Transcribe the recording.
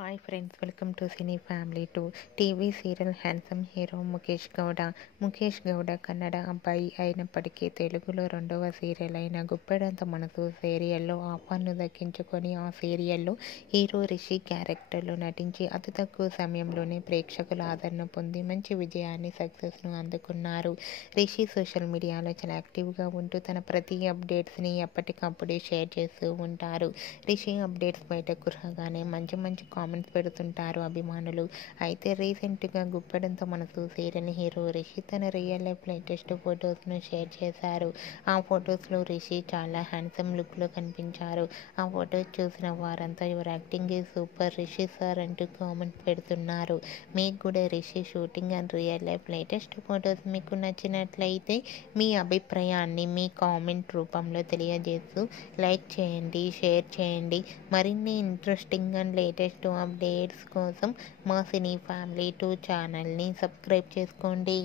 Hi friends, welcome to cine family two. TV serial handsome hero Mukesh Gowda. Mukesh Gowda Kannada అబ్బాయి అయినప్పటికీ తెలుగులో రెండవ సీరియల్ అయిన గుప్పెడంత మనసు సీరియల్లో ఆఫర్ను దక్కించుకొని ఆ సీరియల్లో హీరో రిషి క్యారెక్టర్లో నటించి అతి తక్కువ సమయంలోనే ప్రేక్షకుల ఆదరణ పొంది మంచి విజయాన్ని సక్సెస్ను అందుకున్నారు. రిషి సోషల్ మీడియాలో చాలా యాక్టివ్గా ఉంటూ తన ప్రతి అప్డేట్స్ని ఎప్పటికప్పుడే షేర్ చేస్తూ ఉంటారు. రిషి అప్డేట్స్ బయటకు రాగానే మంచి మంచి కామెంట్స్ పెడుతుంటారు అభిమానులు. అయితే రీసెంట్గా గుప్పెడంత మనసు సీరియల్ హీరో రిషి తన రియల్ లైఫ్ లేటెస్ట్ ఫొటోస్ను షేర్ చేశారు. ఆ ఫొటోస్లో రిషి చాలా హ్యాండ్సమ్ లుక్లో కనిపించారు. ఆ ఫొటోస్ చూసిన వారంతా your acting is super Rishi sir అంటూ కామెంట్స్ పెడుతున్నారు. మీకు కూడా Rishi shooting and real life latest photos మీకు నచ్చినట్లయితే మీ అభిప్రాయాన్ని మీ కామెంట్ రూపంలో తెలియజేస్తూ లైక్ చేయండి, షేర్ చేయండి. మరిన్ని ఇంట్రెస్టింగ్ అండ్ లేటెస్ట్ అప్డేట్స్ కోసం మా సినీ ఫ్యామిలీ 2 ఛానల్ని సబ్స్క్రైబ్ చేసుకోండి.